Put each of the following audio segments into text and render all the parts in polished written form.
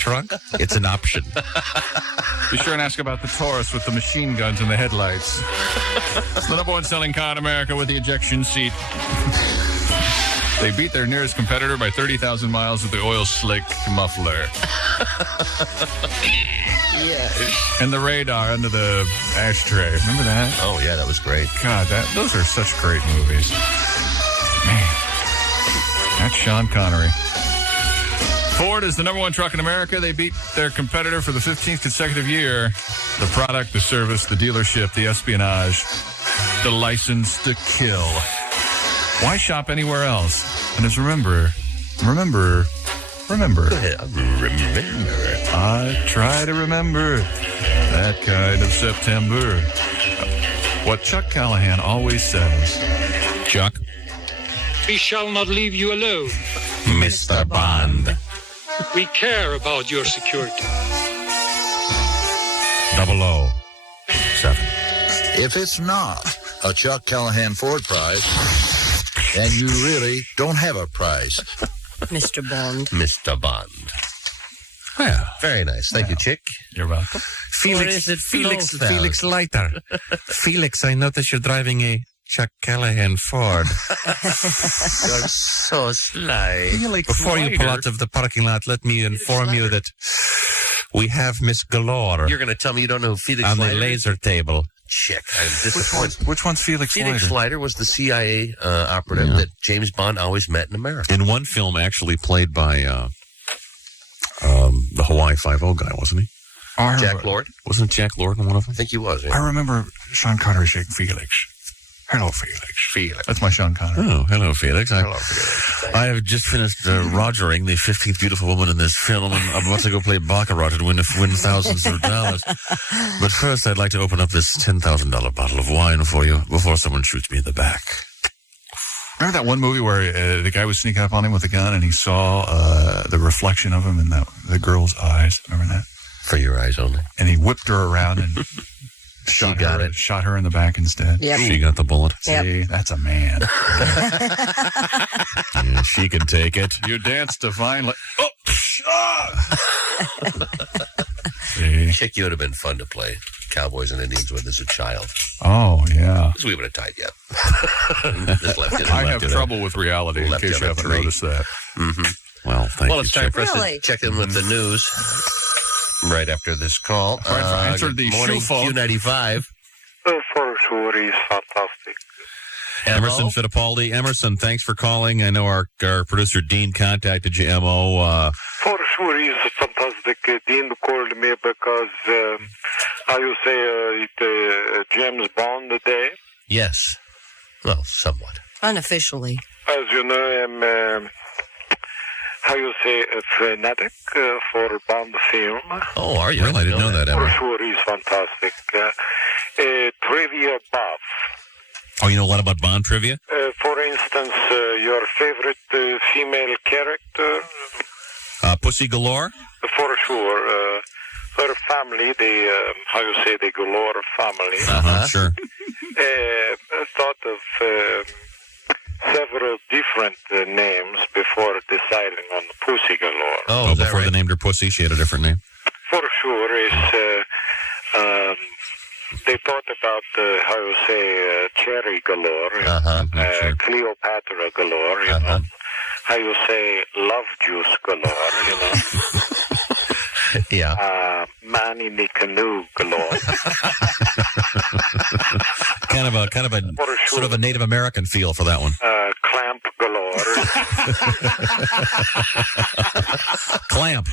trunk, it's an option. Be sure and ask about the Taurus with the machine guns and the headlights. It's the number one selling car in America with the ejection seat. They beat their nearest competitor by 30,000 miles with the oil slick muffler. Yes. And the radar under the ashtray. Remember that? Oh, yeah, that was great. God, those are such great movies. Man, that's Sean Connery. Ford is the number one truck in America. They beat their competitor for the 15th consecutive year. The product, the service, the dealership, the espionage, the license to kill. Why shop anywhere else? And just remember. Go ahead. I try to remember that kind of September. What Chuck Callahan always says. Chuck? We shall not leave you alone. Mr. Bond. We care about your security. 007. If it's not a Chuck Callahan Ford prize, then you really don't have a prize. Mr. Bond. Mr. Bond. Well, Very nice. Thank you, Chick. You're welcome. Felix Felix Leiter. Felix, I notice you're driving a Chuck Callahan Ford. You're so sly. Before you pull out of the parking lot, let me inform you that we have Miss Galore You're going to tell me you don't know who Felix on the Leiter is? laser table. Chick. I'm disappointed. Which one's Felix Felix Leiter? Leiter was the CIA operative that James Bond always met in America. In one film, actually played by the Hawaii Five-0 guy, wasn't he? Jack Lord? Wasn't it Jack Lord in one of them? I think he was. I Yeah. remember Sean Connery saying Felix. Hello, Felix. That's my Sean Connery. Oh, hello, Felix. Hello, Felix. I have just finished rogering the 15th beautiful woman in this film, and I'm about to go play baccarat and win thousands of dollars. But first, I'd like to open up this $10,000 bottle of wine for you before someone shoots me in the back. Remember that one movie where the guy was sneaking up on him with a gun and he saw the reflection of him in the girl's eyes? Remember that? For your eyes only. And he whipped her around and shot her in the back instead. Yep. She got the bullet. Yep. See, that's a man. Yeah, she can take it. You dance divinely. Oh, See? Chick, you would have been fun to play Cowboys and Indians with as a child. Oh, yeah. Because we would have tied you up. Just left it. I have trouble with reality, in Left case you you on a haven't three. noticed that. Well, thank Well, you, it's time Chip. for us to Really? check in with the news right after this call. Answer the good morning, shoe phone. Q95. For sure, he's fantastic. Emerson Fittipaldi. Emerson, thanks for calling. I know our producer Dean contacted you, M.O. For sure, he's fantastic. Dean called me because, how you say, James Bond day. Yes. Well, somewhat. Unofficially. As you know, I'm, how you say, a fanatic for Bond film. Oh, are you? Well, I didn't know that, For Emma. sure, he's fantastic. Trivia buff. Oh, you know a lot about Bond trivia? For instance, your favorite female character. Pussy Galore? For sure. Her family, how you say, the Galore family, Sure. thought of several different names before deciding on Pussy Galore. Oh, is that Before right? they named her Pussy, she had a different name. For sure, they thought about, how you say, Cherry Galore, Sure. Cleopatra Galore, you know. How you say, Love Juice Galore, you know. Yeah. Man in the Canoe Galore. Kind of a For sure. sort of a Native American feel for that one. Clamp Galore. Clamp,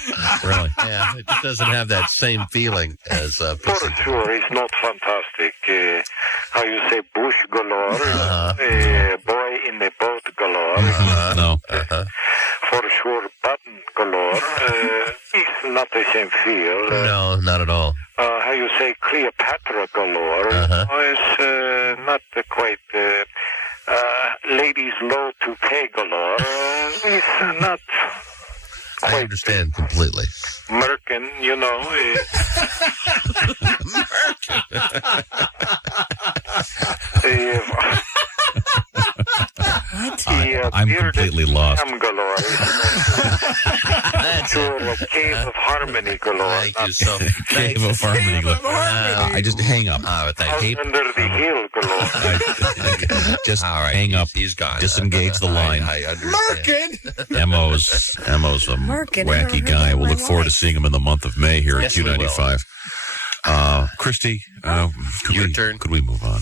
really. Yeah, it just doesn't have that same feeling as For Pussy. sure, it's not fantastic. How you say, Bush Galore, Boy in the Boat Galore. No. For sure, Button Galore. It's not the same feel. No, not at all. How you say, Cleopatra Galore. It's not quite... Ladies Low to Pay Galore. It's not I quite understand completely. Merkin, you know. I'm bearded completely lost. Sam galore. That's Sure, a cave of harmony galore. Thank you so much. Cave of Harmony. I just hang up. Thank you. Under the hill galore. Just All right, hang up. He's gone. Disengage the line. I understand. Emo's a Merkin, wacky I guy. remember We'll look my forward to life. seeing him in the month of May here Yes, at we will. Q95. Christy, Your turn. Could we move on?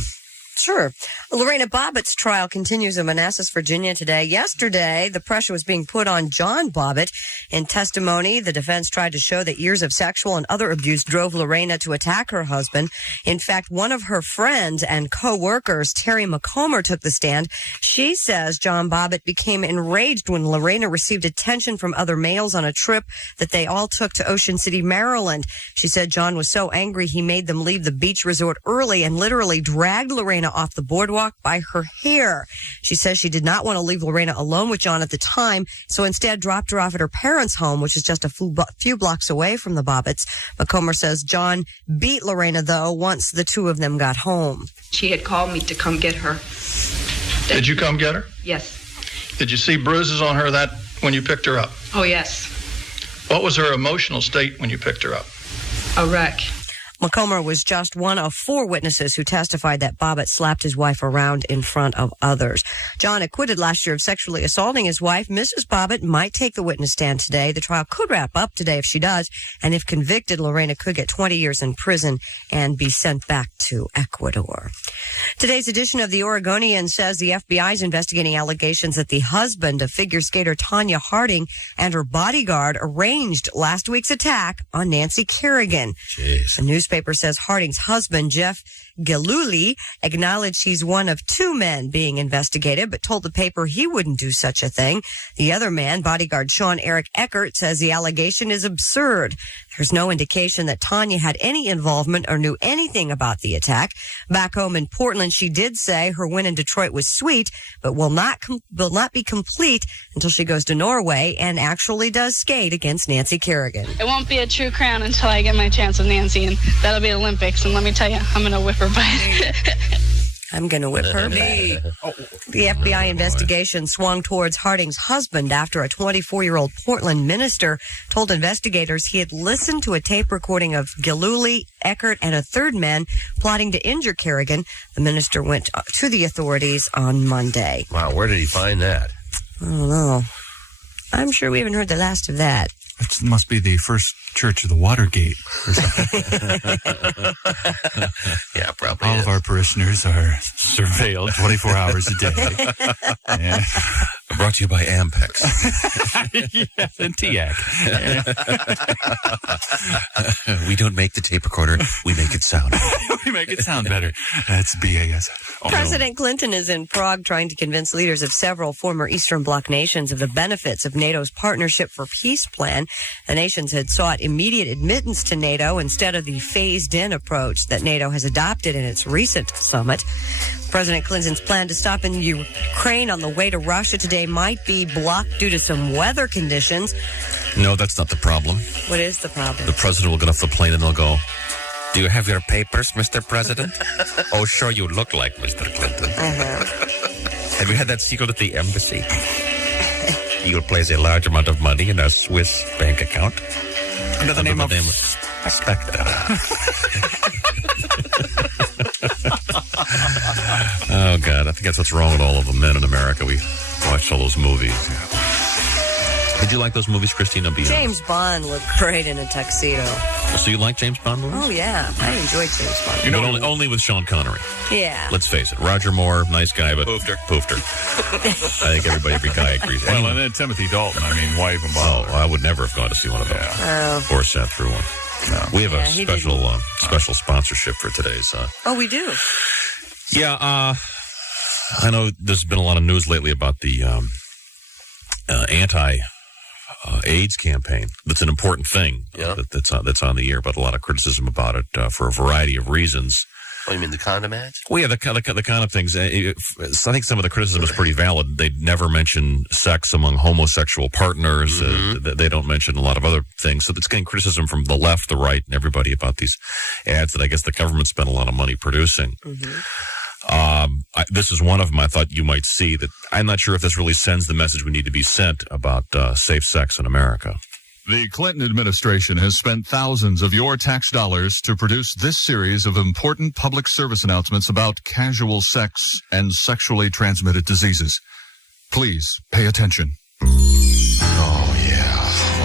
Sure. Lorena Bobbitt's trial continues in Manassas, Virginia today. Yesterday, the pressure was being put on John Bobbitt. In testimony, the defense tried to show that years of sexual and other abuse drove Lorena to attack her husband. In fact, one of her friends and co-workers, Terry McComber, took the stand. She says John Bobbitt became enraged when Lorena received attention from other males on a trip that they all took to Ocean City, Maryland. She said John was so angry he made them leave the beach resort early and literally dragged Lorena off the boardwalk by her hair. She says she did not want to leave Lorena alone with John at the time, so instead dropped her off at her parents' home, which is just a few blocks away from the Bobbitts. McComber says John beat Lorena, though, once the two of them got home. She had called me to come get her. Did you come get her? Yes. Did you see bruises on her that when you picked her up? Oh, yes. What was her emotional state when you picked her up? A wreck. McComber was just one of 4 witnesses who testified that Bobbitt slapped his wife around in front of others. John, acquitted last year of sexually assaulting his wife, Mrs. Bobbitt might take the witness stand today. The trial could wrap up today if she does, and if convicted, Lorena could get 20 years in prison and be sent back to Ecuador. Today's edition of the Oregonian says the FBI is investigating allegations that the husband of figure skater Tanya Harding and her bodyguard arranged last week's attack on Nancy Kerrigan. Jeez. The newspaper says Harding's husband, Jeff Gillooly, acknowledged he's one of 2 men being investigated, but told the paper he wouldn't do such a thing. The other man, bodyguard Sean Eric Eckert, says the allegation is absurd. There's no indication that Tanya had any involvement or knew anything about the attack. Back home in Portland, she did say her win in Detroit was sweet, but will not be complete until she goes to Norway and actually does skate against Nancy Kerrigan. It won't be a true crown until I get my chance with Nancy, and that'll be Olympics. And let me tell you, I'm going to whip her butt. I'm going to whip her back. The FBI investigation swung towards Harding's husband after a 24-year-old Portland minister told investigators he had listened to a tape recording of Gillooly, Eckert, and a third man plotting to injure Kerrigan. The minister went to the authorities on Monday. Wow, where did he find that? I don't know. I'm sure we haven't heard the last of that. It must be the first church of the Watergate or something. Yeah, probably. All of our parishioners are surveilled 24 hours a day. Yeah. Brought to you by Ampex. Yes, and TIAC. We don't make the tape recorder. We make it sound. We make it sound better. That's BAS. Oh, President Clinton is in Prague trying to convince leaders of several former Eastern Bloc nations of the benefits of NATO's Partnership for Peace plan. The nations had sought immediate admittance to NATO instead of the phased-in approach that NATO has adopted in its recent summit. President Clinton's plan to stop in Ukraine on the way to Russia today might be blocked due to some weather conditions. No, that's not the problem. What is the problem? The president will get off the plane and they'll go, "Do you have your papers, Mr. President?" "Oh, sure, you look like Mr. Clinton." "Have you had that secret at the embassy?" "You will place a large amount of money in a Swiss bank account." Under the name of Spectre. Oh, God. I think that's what's wrong with all of the men in America. We watched all those movies. Did you like those movies, Christina? James Bond looked great in a tuxedo. So you like James Bond movies? Oh, yeah. I enjoyed James Bond. You know, only with Sean Connery. Yeah. Let's face it. Roger Moore, nice guy, but poofter. I think every guy agrees. Well, Anyway. and then Timothy Dalton. I mean, why even bother? I would never have gone to see one of those. Or sat through one. No. We have a special sponsorship for today's. Oh, we do? Yeah, I know there's been a lot of news lately about the anti-AIDS campaign. That's an important thing that's on the air, but a lot of criticism about it for a variety of reasons. Oh, you mean the condom ads? Well, yeah, the kind of things. I think some of the criticism is pretty valid. They never mention sex among homosexual partners. They don't mention a lot of other things. So it's getting criticism from the left, the right, and everybody about these ads that I guess the government spent a lot of money producing. This is one of them I thought you might see. That I'm not sure if this really sends the message we need to be sent about safe sex in America. The Clinton administration has spent thousands of your tax dollars to produce this series of important public service announcements about casual sex and sexually transmitted diseases. Please pay attention. Oh, yeah.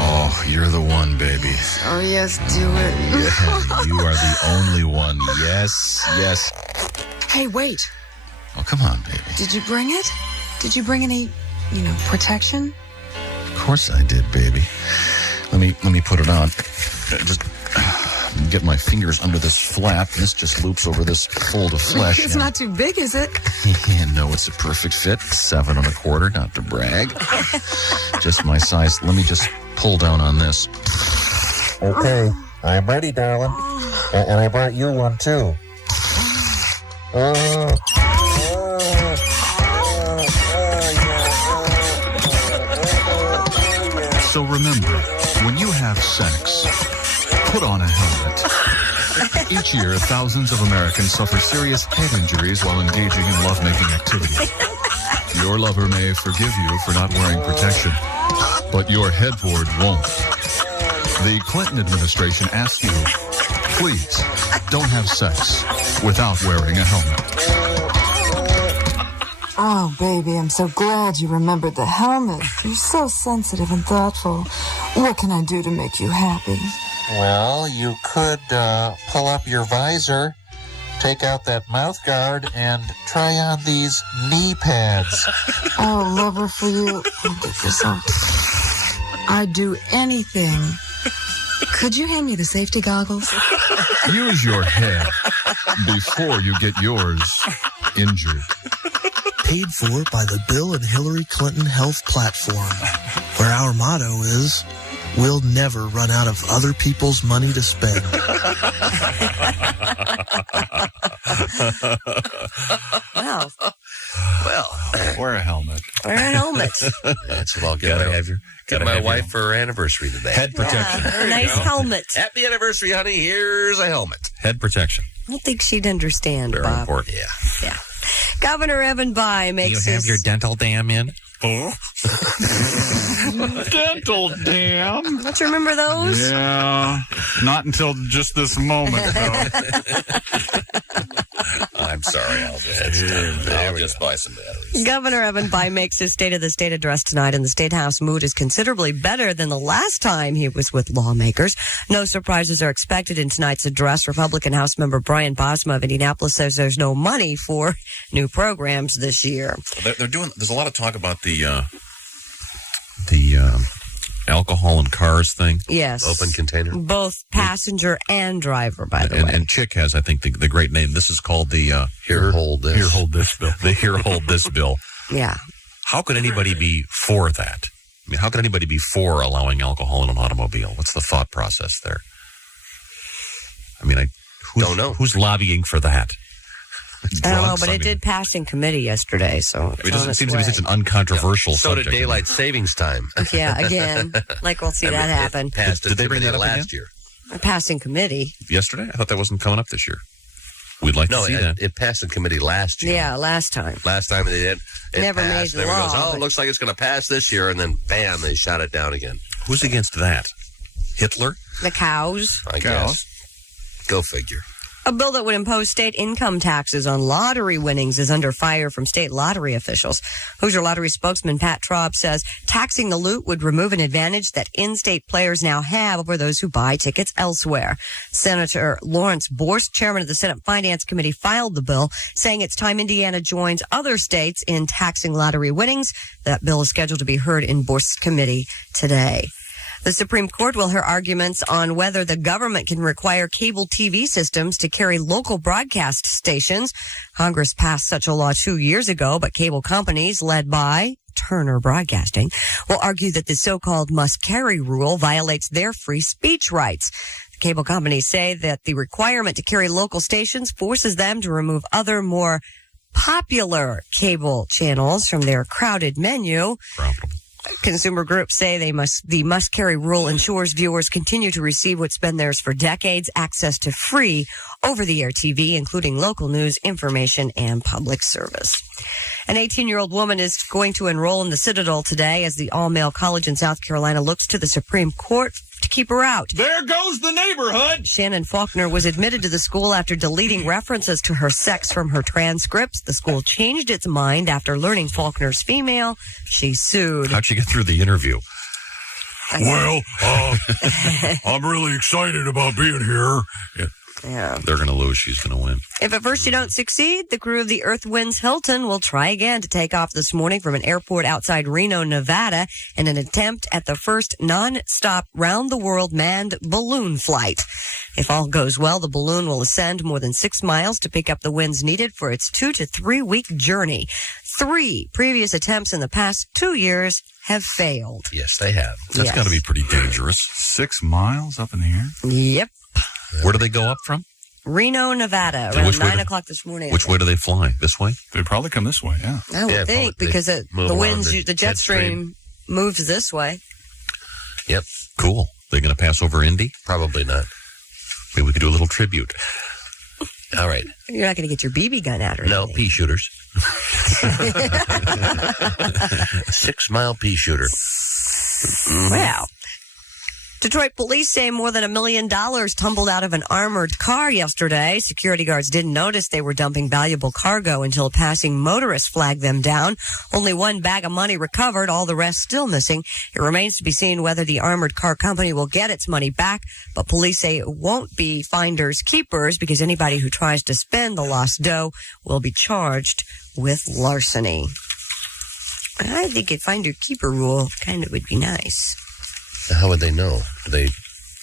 Oh, you're the one, baby. Oh, yes, do it. Yeah, you are the only one. Yes, yes. Hey, wait. Oh, come on, baby. Did you bring it? Did you bring any, protection? Of course I did, baby. Let me put it on. Just get my fingers under this flap. This just loops over this fold of flesh. It's not too big, is it? Yeah, no, it's a perfect fit. 7 1/4, not to brag. Just my size. Let me just pull down on this. Okay, I'm ready, darling. And I brought you one, too. So remember, when you have sex, put on a helmet. Each year, thousands of Americans suffer serious head injuries while engaging in lovemaking activities. Your lover may forgive you for not wearing protection, but your headboard won't. The Clinton administration asks you, please, don't have sex without wearing a helmet. Oh, baby, I'm so glad you remembered the helmet. You're so sensitive and thoughtful. What can I do to make you happy? Well, you could pull up your visor, take out that mouth guard, and try on these knee pads. Oh, lover for you. I'll get this off. I'd do anything. Could you hand me the safety goggles? Use your head before you get yours injured. Paid for by the Bill and Hillary Clinton Health Platform, where our motto is, we'll never run out of other people's money to spend. Well, wear a helmet. Wear a helmet. That's what I'll get. Get my wife for her anniversary today. Head protection. Yeah, a nice helmet. Happy anniversary, honey. Here's a helmet. Head protection. I don't think she'd understand, Very Bob. important. Yeah. Governor Evan Bayh makes You have your dental dam in? Dental dam. Don't you remember those? Yeah, not until just this moment, though. I'm sorry, I'll just buy some batteries. Governor Evan Bayh makes his State of the State address tonight, and the State House mood is considerably better than the last time he was with lawmakers. No surprises are expected in tonight's address. Republican House member Brian Bosma of Indianapolis says there's no money for new programs this year. They're doing. There's a lot of talk about the alcohol in cars thing. Yes. Open container. Both passenger and driver, by the way. And Chick has, I think, the great name. This is called the Here Hold This. Here Hold This bill. The Here Hold This bill. Yeah. How could anybody be for that? I mean, how could anybody be for allowing alcohol in an automobile? What's the thought process there? I mean, don't know. Who's lobbying for that? I don't know, but it did pass in committee yesterday, so it doesn't seem to be such an uncontroversial so subject. did daylight savings time. Yeah, again, like we'll see that happen. It passed Did they bring that up last year? It passed in committee. Yesterday? I thought that wasn't coming up this year. We'd like to see that. It passed in committee last year. Yeah, last time. Last time they did. It Never passed, made the and everyone law. goes, but- it looks like it's going to pass this year, and then bam, they shot it down again. Who's against that? Hitler? The cows. I guess. Go figure. A bill that would impose state income taxes on lottery winnings is under fire from state lottery officials. Hoosier Lottery spokesman Pat Traub says taxing the loot would remove an advantage that in-state players now have over those who buy tickets elsewhere. Senator Lawrence Borst, chairman of the Senate Finance Committee, filed the bill, saying it's time Indiana joins other states in taxing lottery winnings. That bill is scheduled to be heard in Borst's committee today. The Supreme Court will hear arguments on whether the government can require cable TV systems to carry local broadcast stations. Congress passed such a law 2 years ago, but cable companies led by Turner Broadcasting will argue that the so-called must-carry rule violates their free speech rights. The cable companies say that the requirement to carry local stations forces them to remove other more popular cable channels from their crowded menu. Consumer groups say the must-carry rule ensures viewers continue to receive what's been theirs for decades, access to free over-the-air TV, including local news, information, and public service. An 18-year-old woman is going to enroll in the Citadel today as the all-male college in South Carolina looks to the Supreme Court to keep her out. There goes the neighborhood. Shannon Faulkner was admitted to the school after deleting references to her sex from her transcripts. The school changed its mind after learning Faulkner's female. She sued. How'd she get through the interview? Well, I'm really excited about being here. Yeah. They're going to lose. She's going to win. If at first you don't succeed, the crew of the Earth Winds Hilton will try again to take off this morning from an airport outside Reno, Nevada, in an attempt at the first non-stop round-the-world manned balloon flight. If all goes well, the balloon will ascend more than 6 miles to pick up the winds needed for its 2 to 3 week journey. 3 previous attempts in the past 2 years have failed. Yes, they have. That's got to be pretty dangerous. 6 miles up in the air? Yep. Where do they go up from? Reno, Nevada, around 9 o'clock this morning. Which way do they fly? This way? They probably come this way, yeah. I would think, because the winds, the jet stream moves this way. Yep. Cool. They're going to pass over Indy? Probably not. Maybe we could do a little tribute. All right. You're not going to get your BB gun out or No, anything. pea shooters. 6 mile pea shooter. Wow. Detroit police say more than $1 million tumbled out of an armored car yesterday. Security guards didn't notice they were dumping valuable cargo until a passing motorist flagged them down. Only 1 bag of money recovered, all the rest still missing. It remains to be seen whether the armored car company will get its money back, but police say it won't be finders keepers because anybody who tries to spend the lost dough will be charged with larceny. I think a finder keeper rule kind of would be nice. How would they know? Do they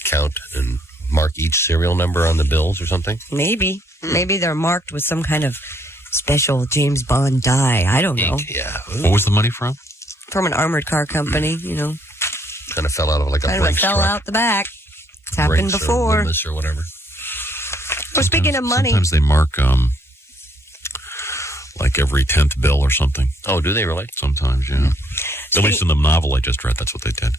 count and mark each serial number on the bills or something? Maybe. Maybe they're marked with some kind of special James Bond dye. I don't know. Yeah. What was the money from? From an armored car company, you know. Kind of fell out of like a Kind of Brinks fell truck. out the back. It's happened Brinks before. Or Loomis or whatever. Well, speaking of money. Sometimes they mark, like every 10th bill or something. Oh, do they really? Sometimes, yeah. At least in the novel I just read, that's what they did.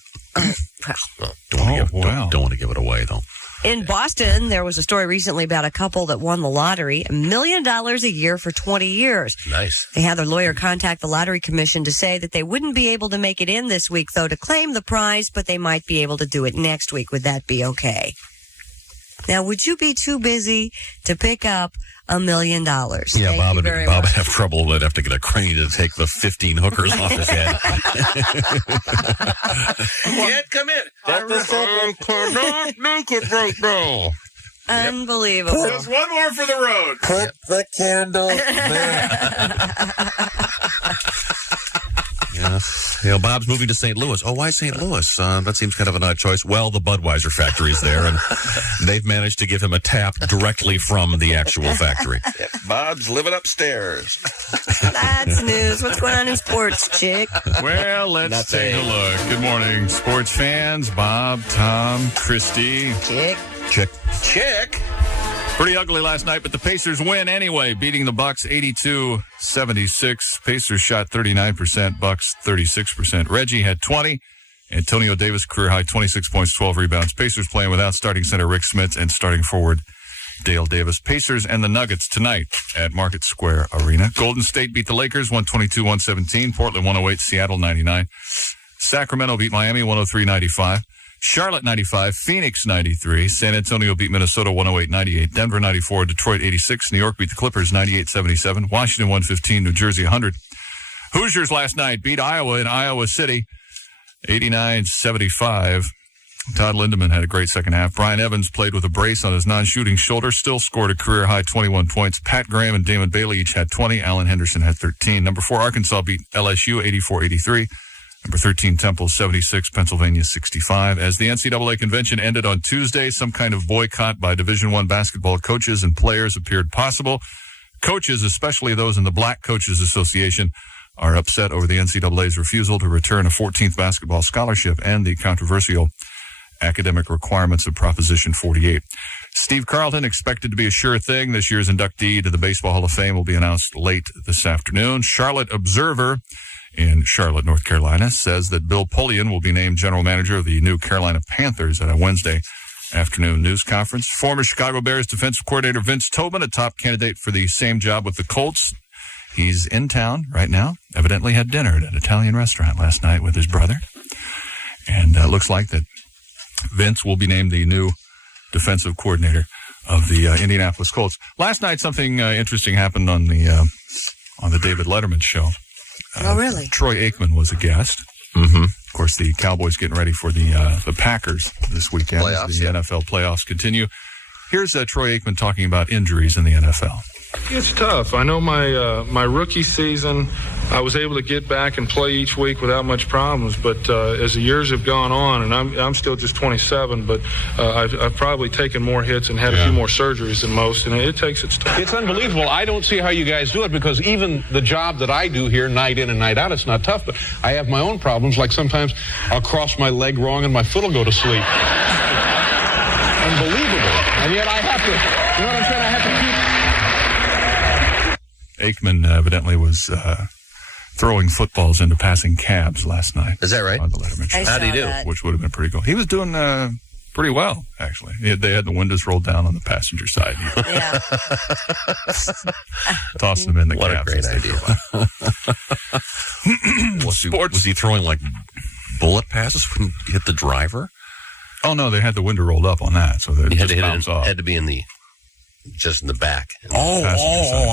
Don't want to give it away, though. In Boston, there was a story recently about a couple that won the lottery, $1 million a year for 20 years. Nice. They had their lawyer contact the Lottery Commission to say that they wouldn't be able to make it in this week, though, to claim the prize, but they might be able to do it next week. Would that be okay? Now, would you be too busy to pick up $1 million? Yeah, Bob would have trouble. Would have to get a crane to take the 15 hookers off his head. Can't come in. cannot make it right now. Unbelievable. Just one more for the road. Put the candle there. Yes. You know, Bob's moving to St. Louis. Oh, why St. Louis? That seems kind of an odd choice. Well, the Budweiser factory's there, and they've managed to give him a tap directly from the actual factory. Bob's living upstairs. That's news. What's going on in sports, Chick? Well, let's take a look. Good morning, sports fans. Bob, Tom, Christy. Chick. Chick. Pretty ugly last night, but the Pacers win anyway, beating the Bucks 82-76. Pacers shot 39%, Bucks 36%. Reggie had 20. Antonio Davis, career high, 26 points, 12 rebounds. Pacers playing without starting center Rick Smits and starting forward Dale Davis. Pacers and the Nuggets tonight at Market Square Arena. Golden State beat the Lakers 122-117. Portland 108, Seattle 99. Sacramento beat Miami 103-95. Charlotte 95, Phoenix 93, San Antonio beat Minnesota 108-98, Denver 94, Detroit 86, New York beat the Clippers 98-77, Washington 115, New Jersey 100. Hoosiers last night beat Iowa in Iowa City 89-75. Todd Lindemann had a great second half. Brian Evans played with a brace on his non-shooting shoulder, still scored a career-high 21 points. Pat Graham and Damon Bailey each had 20. Alan Henderson had 13. Number 4, Arkansas beat LSU 84-83. Number 13, Temple 76, Pennsylvania 65. As the NCAA convention ended on Tuesday, some kind of boycott by Division I basketball coaches and players appeared possible. Coaches, especially those in the Black Coaches Association, are upset over the NCAA's refusal to return a 14th basketball scholarship and the controversial academic requirements of Proposition 48. Steve Carlton expected to be a sure thing. This year's inductee to the Baseball Hall of Fame will be announced late this afternoon. Charlotte Observer in Charlotte, North Carolina, says that Bill Polian will be named general manager of the new Carolina Panthers on a Wednesday afternoon news conference. Former Chicago Bears defensive coordinator Vince Tobin, a top candidate for the same job with the Colts. He's in town right now. Evidently had dinner at an Italian restaurant last night with his brother. And looks like that Vince will be named the new defensive coordinator of the Indianapolis Colts. Last night, something interesting happened on the David Letterman show. Oh, really? Troy Aikman was a guest. Mm-hmm. Of course, the Cowboys getting ready for the Packers this weekend. Playoffs, the NFL playoffs continue. Here's Troy Aikman talking about injuries in the NFL. It's tough. I know my rookie season, I was able to get back and play each week without much problems. But as the years have gone on, and I'm still just 27, but I've probably taken more hits and had a few more surgeries than most, and it takes its toll. It's unbelievable. I don't see how you guys do it, because even the job that I do here, night in and night out, it's not tough. But I have my own problems. Like sometimes I'll cross my leg wrong and my foot will go to sleep. Unbelievable. And yet I have to, you know what I'm saying? I have to keep. Aikman evidently was throwing footballs into passing cabs last night. Is that right? On the Letterman show. How'd he do? Which would have been pretty cool. He was doing pretty well, actually. They had the windows rolled down on the passenger side. Yeah. Tossing them in the What cabs. a great idea. Was he throwing like bullet passes when he hit the driver? Oh, no, they had the window rolled up on that, so that He it had just to hit bounced it. off. Had to be just in the back. I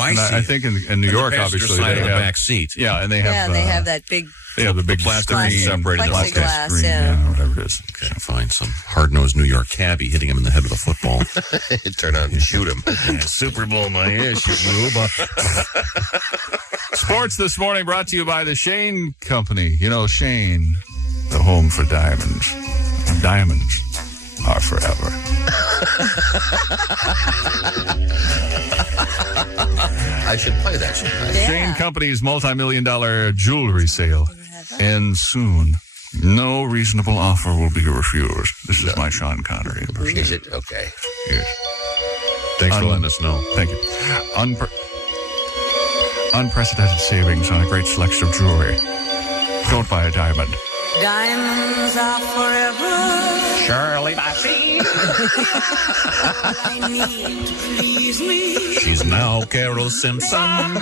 And see. I think in New York, the passenger obviously, side they of the have back seat. Yeah, and they have. they have that big. They have the big plastic screen separating the plexiglass, screen, yeah. whatever it is. Can't find some hard-nosed New York cabbie hitting him in the head with a football. It turned out and shoot him. Super Bowl, my issue. Sports this morning brought to you by the Shane Company. You know, Shane, the home for diamonds. Diamonds are forever. I should play that sometime. Shane Company's multi-million-dollar jewelry sale ends soon. No reasonable offer will be refused. This is my Sean Connery impression. Is it? Okay. Yes. Thanks for letting us know. Thank you. Unprecedented savings on a great selection of jewelry. Don't buy a diamond. Diamonds are forever. Shirley Bassey. I need to please me. She's now Carol Simpson.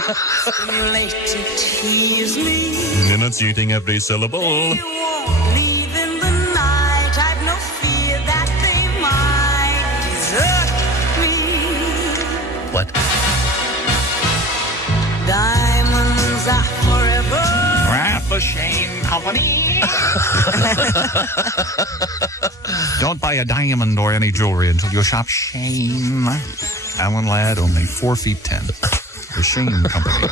Late to tease me. And it's eating every syllable. You won't leave in the night. I've no fear that they might desert me. What? Diamonds are forever. At the Shane Company. Don't buy a diamond or any jewelry until you shop Shane. Alan Ladd, only 4'10". The Shane Company.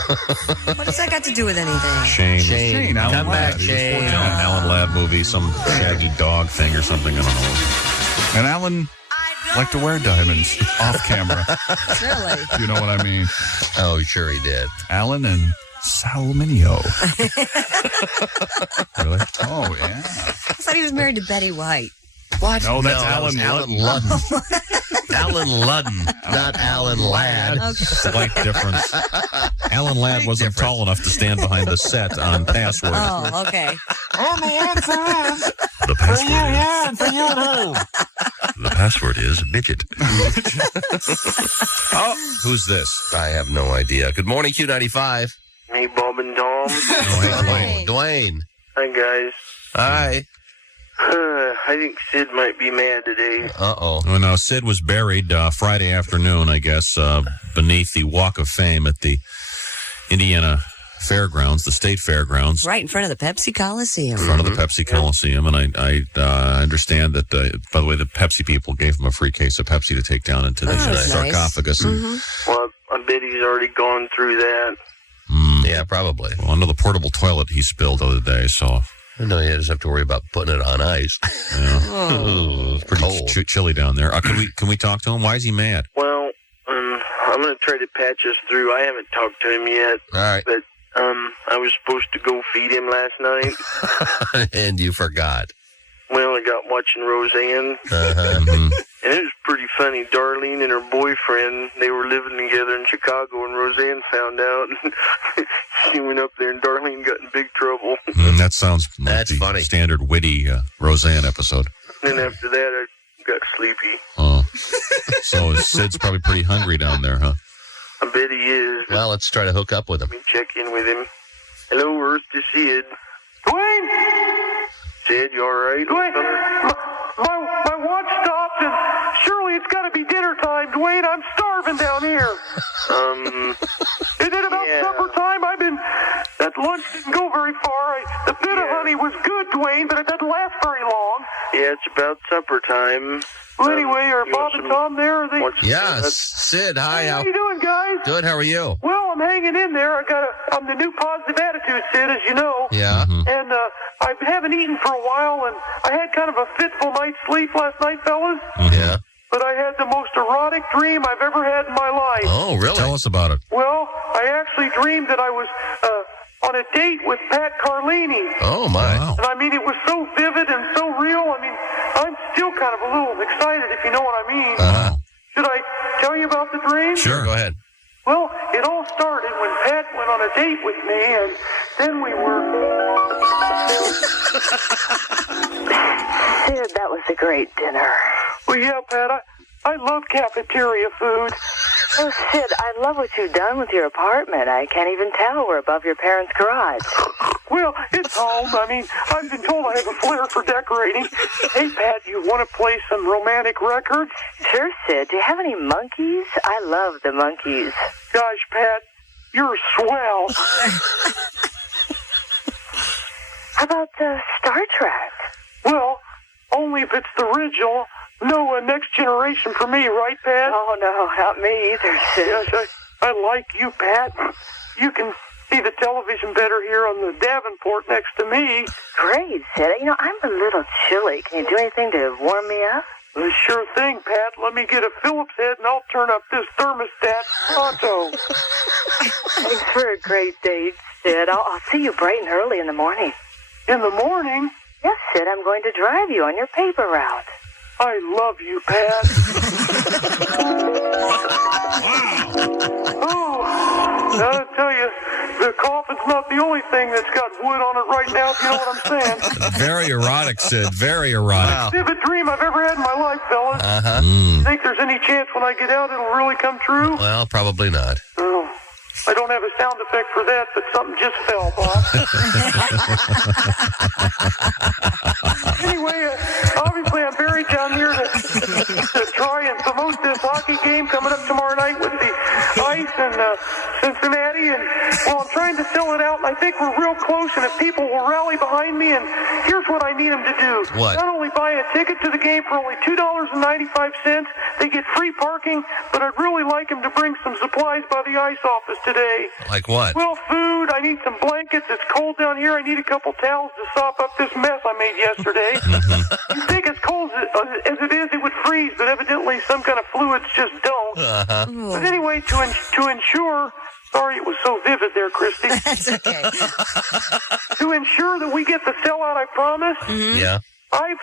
What does that got to do with anything? Shane. Alan Come Ladd. back, He was Shane. 4'10". Alan Ladd movie, some shaggy dog thing or something. I don't know. And Alan liked to wear diamonds off camera. Really? You know what I mean? Oh, sure he did. Alan and Sal Mineo. Really? Oh, yeah. I thought he was married to Betty White. What? No, that's that was Alan Ludden. Alan Ludden, not Alan Ladd. Slight difference. Alan Ladd wasn't tall enough to stand behind the set on Password. Oh, okay. And the answer is The for you password here and for you at home. The password is midget. Oh, who's this? I have no idea. Good morning, Q95. Hey, Bob and Tom. Dwayne. Hi, guys. Hi. I think Sid might be mad today. Uh-oh. Well, now, Sid was buried Friday afternoon, I guess, beneath the Walk of Fame at the Indiana Fairgrounds, the State Fairgrounds. Right in front of the Pepsi Coliseum. In front of the Pepsi Coliseum. And I understand that, by the way, the Pepsi people gave him a free case of Pepsi to take down into the sarcophagus. Nice. Well, I bet he's already gone through that. Yeah, probably. Well, under the portable toilet he spilled the other day, so... No, you just have to worry about putting it on ice. Yeah. Ooh, It's pretty chilly down there. Can we talk to him? Why is he mad? Well, I'm going to try to patch us through. I haven't talked to him yet. All right. But I was supposed to go feed him last night. And you forgot. Well, I got watching Roseanne. And it was pretty funny. Darlene and her boyfriend, they were living together in Chicago, and Roseanne found out. She went up there, and Darlene got in big trouble. That sounds like That's the funny. standard witty Roseanne episode. Then after that, got sleepy. Oh. So Sid's probably pretty hungry down there, huh? I bet he is. Well, let's try to hook up with him. Let me check in with him. Hello, Earth to Sid. Dwayne! Sid, you all right? Dwayne, my watch stopped, and surely it's got to be dinner time. Dwayne, I'm starving down here. Is it about supper time? That lunch didn't go very far. The bit of honey was good, Dwayne, but it doesn't last very long. Yeah, it's about supper time. Well, anyway, are Bob and Tom there? Are they? Yes, Sid, hi. How you doing, guys? Good, how are you? Well, I'm hanging in there. I'm the new positive attitude, Sid, as you know. Yeah. And I haven't eaten for a while, and I had kind of a fitful night's sleep last night, fellas. Yeah. But I had the most erotic dream I've ever had in my life. Oh, really? Tell us about it. Well, I actually dreamed that I was on a date with Pat Carlini. Oh, my. Wow. And I mean, it was so vivid and so real. I mean, I'm still kind of a little excited, if you know what I mean. Uh-huh. Should I tell you about the dream? Sure, go ahead. Well, it all started when Pat went on a date with me, and then we were... Sid, that was a great dinner. Well, yeah, Pat, I love cafeteria food. Oh, Sid, I love what you've done with your apartment. I can't even tell we're above your parents' garage. Well, it's home. I mean, I've been told I have a flair for decorating. Hey, Pat, you want to play some romantic records? Sure, Sid. Do you have any monkeys? I love the monkeys. Gosh, Pat, you're swell. How about Star Trek? Well, only if it's the original. No, Next Generation for me, right, Pat? Oh, no, not me either, Sid. Yes, I like you, Pat. You can see the television better here on the Davenport next to me. Great, Sid. You know, I'm a little chilly. Can you do anything to warm me up? Sure thing, Pat. Let me get a Phillips head and I'll turn up this thermostat pronto. Thanks for a great date, Sid. I'll see you bright and early in the morning. In the morning? Yes, Sid. I'm going to drive you on your paper route. I love you, Pat. Oh, I'll tell you, the coffin's not the only thing that's got wood on it right now, if you know what I'm saying. Very erotic, Sid. Very erotic. Vivid dream I've ever had in my life, fellas. Uh-huh. Think there's any chance when I get out it'll really come true? Well, probably not. Oh, I don't have a sound effect for that, but something just fell, Bob. Anyway, obviously I'm buried down here to try and promote this hockey game coming up tomorrow night with the Ice and Cincinnati. And, well, I'm trying to sell it out, and I think we're real close, and if people will rally behind me, and here's what I need them to do. What? Not only buy a ticket to the game for only $2.95, they get free parking, but I'd really like them to bring some supplies by the ice office today. Like what? Well, food. I need some blankets. It's cold down here. I need a couple towels to sop up this mess I made yesterday. You think as cold as it is, it would freeze, but evidently some kind of fluids just don't. Uh-huh. But anyway, to ensure... Sorry it was so vivid there, Christy. That's okay. To ensure that we get the sellout I promised, Yeah. I've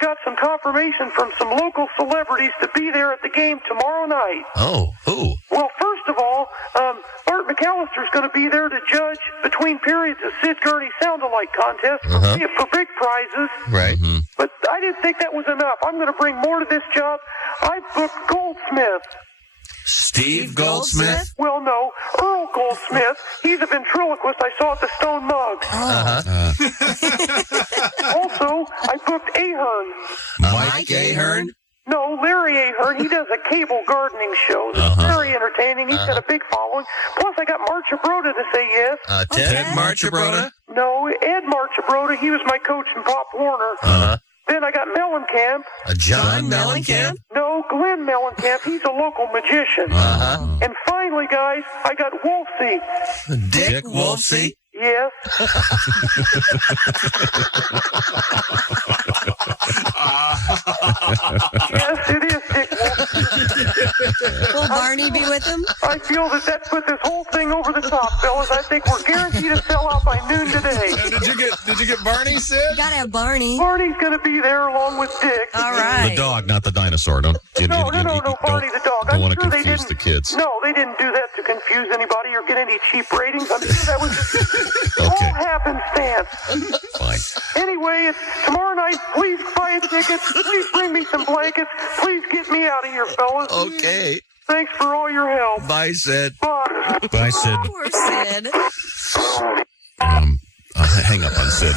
got some confirmation from some local celebrities to be there at the game tomorrow night. Oh, who? Well, first of all, Art McAllister's going to be there to judge between periods of Sid Gurney sound-alike contest for big prizes. Right. But I didn't think that was enough. I'm going to bring more to this job. I booked Goldsmith. Steve Goldsmith? Well, no, Earl Goldsmith. He's a ventriloquist I saw at the Stone Mug. Also, I booked Ahern. Mike Ahern? No, Larry Ahern. He does a cable gardening show. It's very entertaining. He's got a big following. Plus, I got Marchabroda to say yes. Ted Marchabroda? No, Ed Marchabroda. He was my coach in Pop Warner. Then I got Mellencamp. John Mellencamp? No, Glenn Mellencamp. He's a local magician. And finally, guys, I got Wolfsey. Dick Wolfsey? Yes. Yes, it is Dick Wolfsey. Will Barney be with him? I feel that put this whole thing over the top, fellas. I think we're guaranteed to sell out by noon today. Did you get Barney, Sid? You gotta have Barney. Barney's going to be there along with Dick. All right. The dog, not the dinosaur. Don't No, Barney the dog. Don't want to sure confuse the kids. No, they didn't do that to confuse anybody or get any cheap ratings. I'm sure that was just all happenstance. Fine. Anyway, it's tomorrow night. Please buy tickets. Please bring me some blankets. Please get me out of here, fellas. Okay. Thanks for all your help. Bye, Sid. Bye. Bye, Sid. Poor Sid. Hang up on Sid.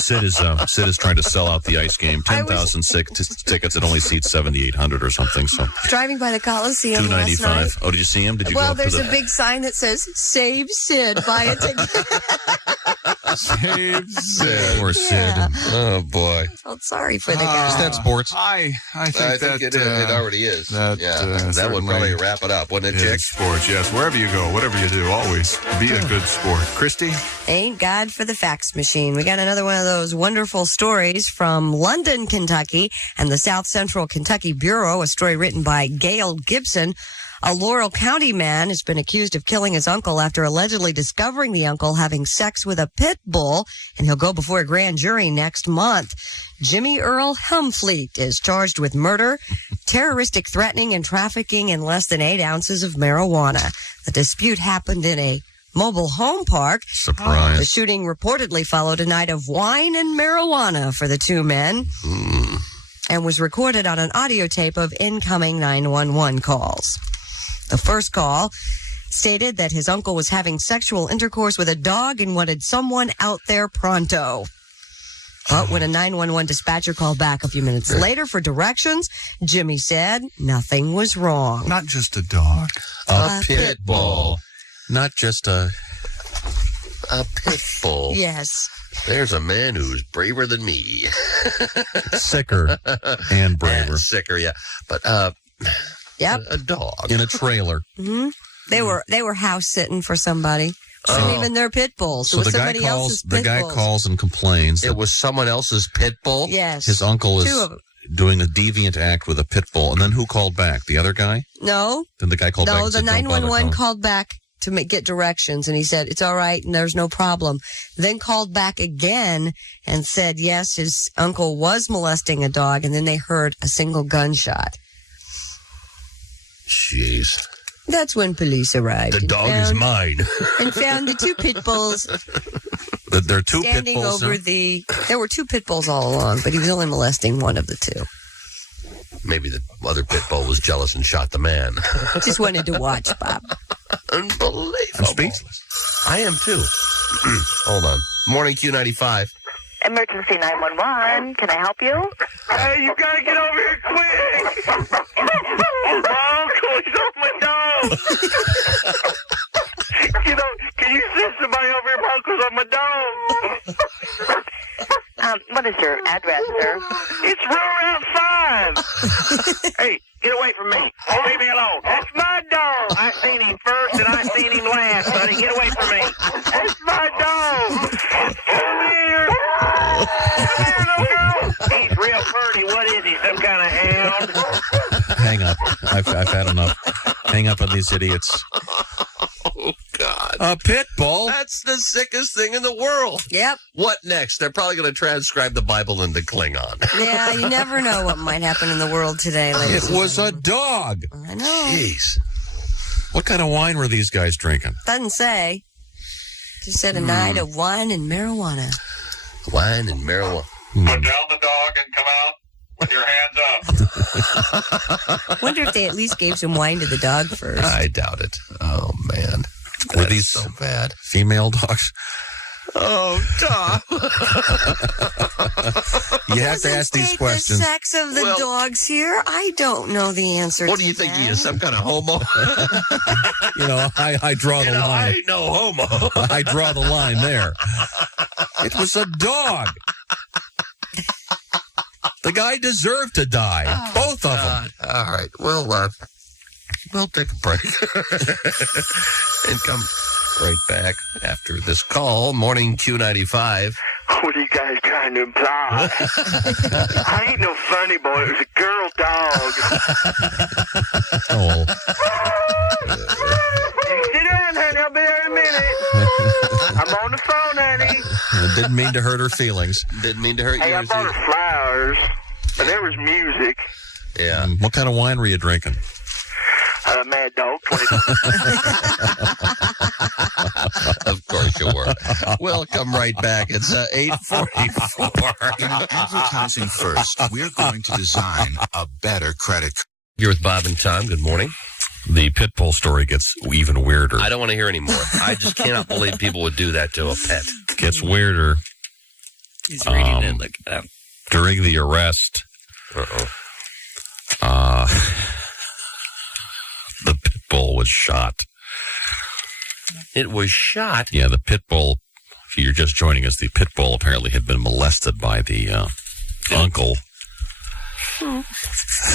Sid is trying to sell out the ice game. 10,000 tickets. It only seats 7,800 or something. So Driving by the Coliseum last night. $295. Oh, did you see him? Did you? Well, go up there's to a big sign that says "Save Sid, buy a ticket." Save Sid. Poor Sid. Oh boy. Felt sorry for the guy. Is that sports? I think it already is. That would probably wrap it up, wouldn't it, Jack? Sports, yes. Wherever you go, whatever you do, always be a good sport. Christy? Ain't God for the fax machine. We got another one of those wonderful stories from London, Kentucky, and the South Central Kentucky Bureau, a story written by Gail Gibson. A Laurel County man has been accused of killing his uncle after allegedly discovering the uncle having sex with a pit bull, and he'll go before a grand jury next month. Jimmy Earl Humfleet is charged with murder, terroristic threatening, and trafficking in less than 8 ounces of marijuana. The dispute happened in a mobile home park. Surprise. The shooting reportedly followed a night of wine and marijuana for the two men and was recorded on an audio tape of incoming 911 calls. The first call stated that his uncle was having sexual intercourse with a dog and wanted someone out there pronto. But when a 911 dispatcher called back a few minutes later for directions, Jimmy said nothing was wrong. Not just a dog. A pit bull. Not just a pit bull. Yes. There's a man who's braver than me. sicker and braver. Sicker, yeah. But Yep. A dog in a trailer. Mm-hmm. They were house sitting for somebody. It wasn't even their pit bulls. So it was the guy somebody calls. else's The pit guy bulls. calls and complains. It was someone else's pit bull. Yes. His uncle Two is of them. doing a deviant act with a pit bull. And then who called back? The other guy? No. Then the guy called back. No, and the said, "Don't bother 911 calling." called back to get directions, and he said, it's all right, and there's no problem. Then called back again and said, yes, his uncle was molesting a dog, and then they heard a single gunshot. Jeez. That's when police arrived. The dog is mine. And found the two pit bulls There are two pit standing bulls. over there were two pit bulls all along, but he was only molesting one of the two. Maybe the other pit bull was jealous and shot the man. Just wanted to watch, Bob. Unbelievable. I'm speechless. I am too. Hold on. Morning Q95. Emergency 911. Can I help you? Hey, you gotta get over here quick! My uncle is on my dog! Can you send somebody over here? My uncle's on my dog! What is your address, sir? It's Route 5! Hey, get away from me. Leave me alone. That's my dog! I seen him first and I seen him last, buddy. Get away from me. That's my dog! Come here! Come here, little girl! He's real pretty. What is he, some kind of hound? Hang up. I've had enough. Hang up on these idiots. Oh, God. A pit bull? That's the sickest thing in the world. Yep. What next? They're probably going to transcribe the Bible into Klingon. Yeah, you never know what might happen in the world today, ladies. It was a dog. I know. Jeez. What kind of wine were these guys drinking? Doesn't say. Just said a night of wine and marijuana. Wine and marijuana. Put down the dog and come out with your hands up. Wonder if they at least gave some wine to the dog first. I doubt it. Oh, man. Were these so bad? Female dogs? Oh, Tom. You have to ask these questions. The sex of the dogs here? I don't know the answer What do you think he is, some kind of homo? I draw the line. I ain't no homo. I draw the line there. It was a dog. The guy deserved to die. Both of them. All right. We'll take a break and come right back after this call. Morning Q95. What are you guys trying to imply? I ain't no funny boy. It was a girl dog. Oh. Sit down, honey. I'll be here in a minute. I'm on the phone, honey. Didn't mean to hurt her feelings. Didn't mean to hurt Hey, I yours bought either. her flowers, and there was music. Yeah. What kind of wine were you drinking? Mad Dog 20. Of course you were. We'll come right back. It's 8:44. In advertising first, we're going to design a better credit card. You're with Bob and Tom. Good morning. The pit bull story gets even weirder. I don't want to hear any more. I just cannot believe people would do that to a pet. Gets weirder. He's reading it. Look at him. During the arrest, the pit bull was shot. It was shot? Yeah, the pit bull, if you're just joining us, the pit bull apparently had been molested by the uncle,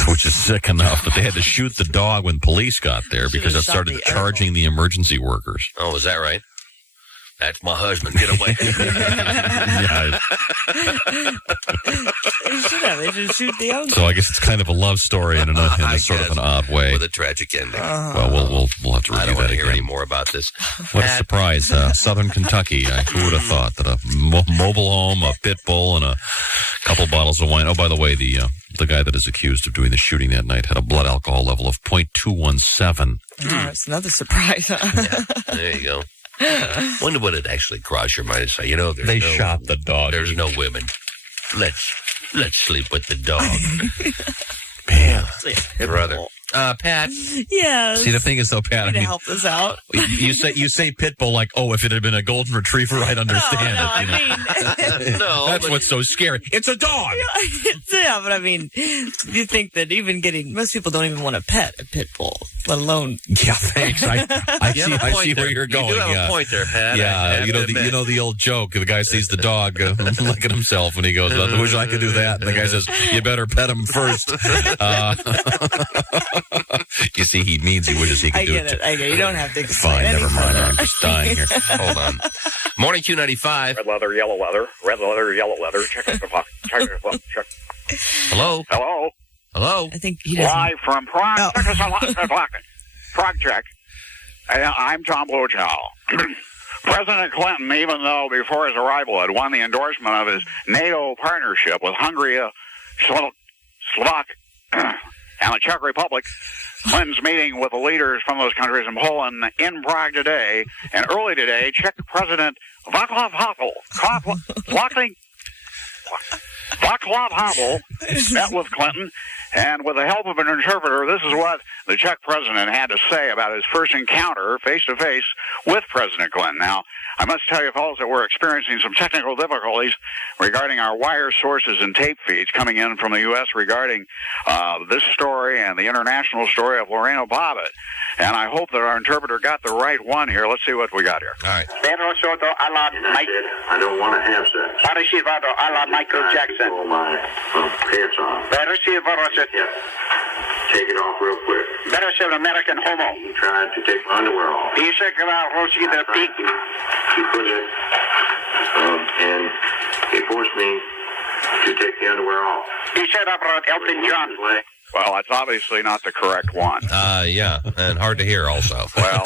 which is sick enough, but they had to shoot the dog when police got there because it started charging the emergency workers. Oh, is that right? That's my husband. Get away. Yeah. They should shoot the uncle. So I guess it's kind of a love story in a sort of an odd way. With a tragic ending. Well, we'll have to review that again. I don't want to hear any more about this. What a surprise. Southern Kentucky. Who would have thought that a mobile home, a pit bull, and a couple bottles of wine. Oh, by the way, the guy that is accused of doing the shooting that night had a blood alcohol level of 0.217. Oh, that's another surprise. Yeah, there you go. Wonder what it actually crossed your mind to say, they shot the dog. There's no women. Let's sleep with the dog. Man. Brother. Pat. Yeah. See, the thing is, though, Pat, to help us out. You say pit bull like, if it had been a golden retriever, I'd understand it. No, that's what's so scary. It's a dog. Yeah, but I mean, you think that even most people don't even want to pet a pit bull, let alone. Yeah, thanks. I see where you're going. You do have a point there, Pat. Yeah, the old joke. The guy sees the dog look at himself and he goes, I wish I could do that. And the guy says, you better pet him first. You see, he means he wishes he could do it. I get it. You don't have to explain. Fine, never mind. I'm just dying here. Hold on. Morning Q95. Red leather, yellow leather. Red leather, yellow leather. Check the clock. Check. Hello? Hello? Hello? I think he doesn't. Live from Prague. Prague check. I'm Tom Blochow. President Clinton, even though before his arrival had won the endorsement of his NATO partnership with Hungary, Slovak, and the Czech Republic, Clinton's meeting with the leaders from those countries in Poland in Prague today, and early today, Czech President Václav Havel met with Clinton, and with the help of an interpreter, this is what the Czech president had to say about his first encounter face-to-face with President Clinton. Now, I must tell you, fellows, that we're experiencing some technical difficulties regarding our wire sources and tape feeds coming in from the U.S. regarding this story and the international story of Lorena Bobbitt. And I hope that our interpreter got the right one here. Let's see what we got here. All right. I don't want to have sex. Michael Jackson. Pull my pants off. Take it off real quick. Better say American homo. He tried to take my underwear off. He said, he put it, and he forced me to take the underwear off. He said about Elton John. Well, that's obviously not the correct one. Yeah, and hard to hear also. Well,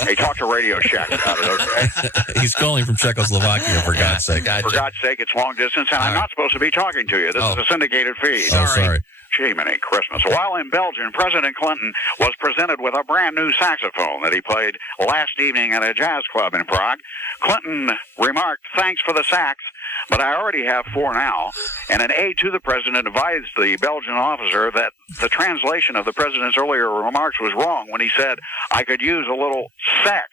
hey, talk to Radio Shack about it, okay? He's calling from Czechoslovakia, for God's sake. For God's sake, it's long distance, and I'm not supposed to be talking to you. This is a syndicated feed. Sorry. Gee, many Christmas. While in Belgium, President Clinton was presented with a brand new saxophone that he played last evening at a jazz club in Prague. Clinton remarked, "Thanks for the sax, but I already have 4 now." And an aide to the president advised the Belgian officer that the translation of the president's earlier remarks was wrong when he said, "I could use a little sex."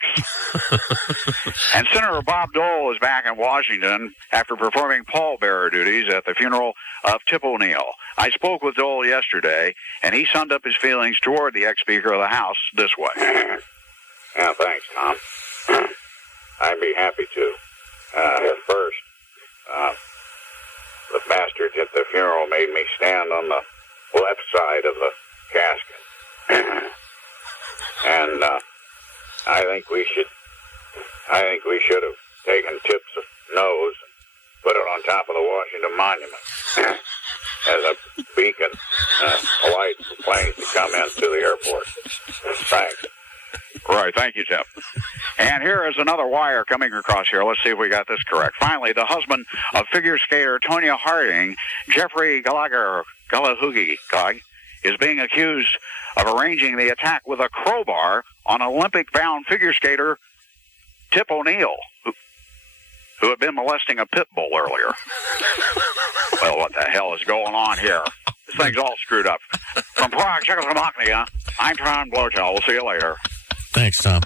And Senator Bob Dole is back in Washington after performing pallbearer duties at the funeral of Tip O'Neill. I spoke with Dole yesterday, and he summed up his feelings toward the ex-Speaker of the House this way. Yeah, thanks, Tom. I'd be happy to. First, the bastards at the funeral made me stand on the left side of the casket. And I think we should have taken Tip's nose and put it on top of the Washington Monument as a beacon, light for planes to come into the airport. Thanks. Right, thank you, Tim. And here is another wire coming across here. Let's see if we got this correct. Finally, the husband of figure skater Tonya Harding, Jeffrey Gallagher, is being accused of arranging the attack with a crowbar on Olympic-bound figure skater Tip O'Neill, who had been molesting a pit bull earlier. Well, what the hell is going on here? This thing's all screwed up. From Prague, Czechoslovakia, I'm Tom Blotel. We'll see you later. Thanks, Tom.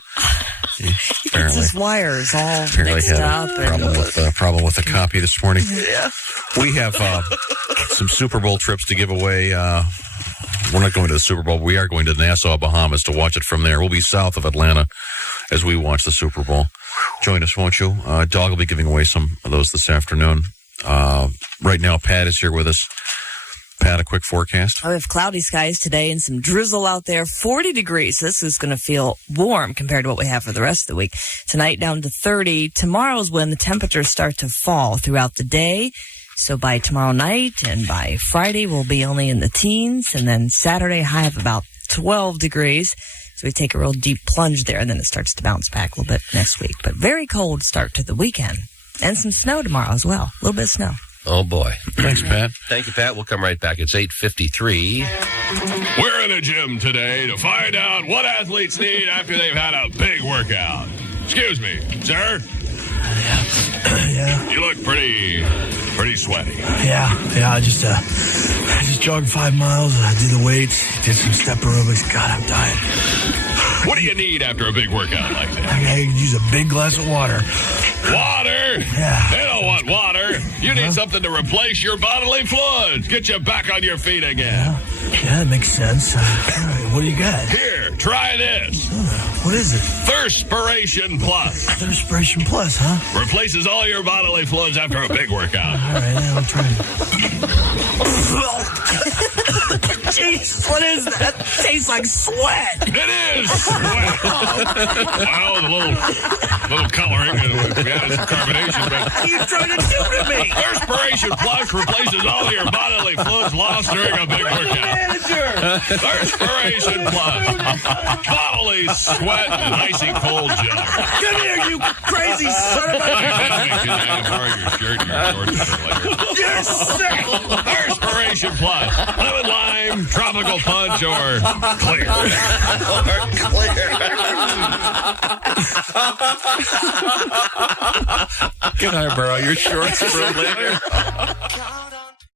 It's his wires all Apparently mixed had up. a problem with the copy this morning. Yeah. We have some Super Bowl trips to give away. We're not going to the Super Bowl. We are going to Nassau, Bahamas to watch it from there. We'll be south of Atlanta as we watch the Super Bowl. Join us, won't you? Dog will be giving away some of those this afternoon. Right now, Pat is here with us. Pat, a quick forecast. We have cloudy skies today and some drizzle out there. 40 degrees. This is going to feel warm compared to what we have for the rest of the week. Tonight down to 30. Tomorrow's when the temperatures start to fall throughout the day. So by tomorrow night and by Friday, we'll be only in the teens. And then Saturday, high of about 12 degrees. So we take a real deep plunge there, and then it starts to bounce back a little bit next week. But very cold start to the weekend. And some snow tomorrow as well. A little bit of snow. Oh, boy. Thanks, Pat. Thank you, Pat. We'll come right back. It's 8:53. We're in the gym today to find out what athletes need after they've had a big workout. Excuse me, sir? Yeah. You look pretty sweaty. Yeah. I just jogged 5 miles. I did the weights, did some step aerobics. God, I'm dying. What do you need after a big workout like that? I could use a big glass of water. Water? Yeah. They don't want water. You need something to replace your bodily fluids. Get you back on your feet again. Yeah, that makes sense. All right, what do you got? Here, try this. What is it? Thirspiration Plus. Thirspiration Plus, huh? Replaces all your bodily fluids after a big workout. All right, I'll try it. Jeez, what is that? Tastes like sweat. It is sweat. Well, the little coloring and we added some carbonation, but What are you trying to do to me? Thirspiration Plus replaces all your bodily fluids lost during a big workout. Thirspiration Plus. Bodily sweat and icy cold gel. Come here, you crazy son of a... Can I borrow your shirt and your shorts later? You're sick. Thirspiration Plus. Lemon lime, tropical punch, or clear. Can I borrow your shorts for later?